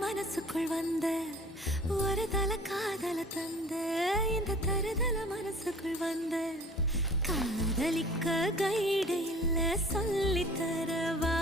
மனசுக்குள் வந்த ஒரு தல காதல தந்த இந்த தருதல மனசுக்குள் வந்த காதலிக்க கைடு இல்ல சொல்லித்தர வா